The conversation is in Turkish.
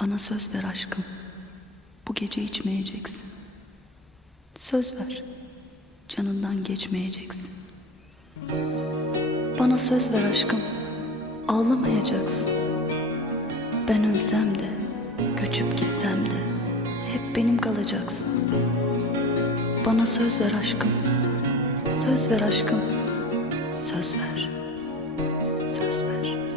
Bana söz ver aşkım. Bu gece içmeyeceksin. Söz ver. Canından geçmeyeceksin. Bana söz ver aşkım. Ağlamayacaksın. Ben ölsem de, göçüp gitsem de hep benim kalacaksın. Bana söz ver aşkım. Söz ver aşkım. Söz ver. söz ver.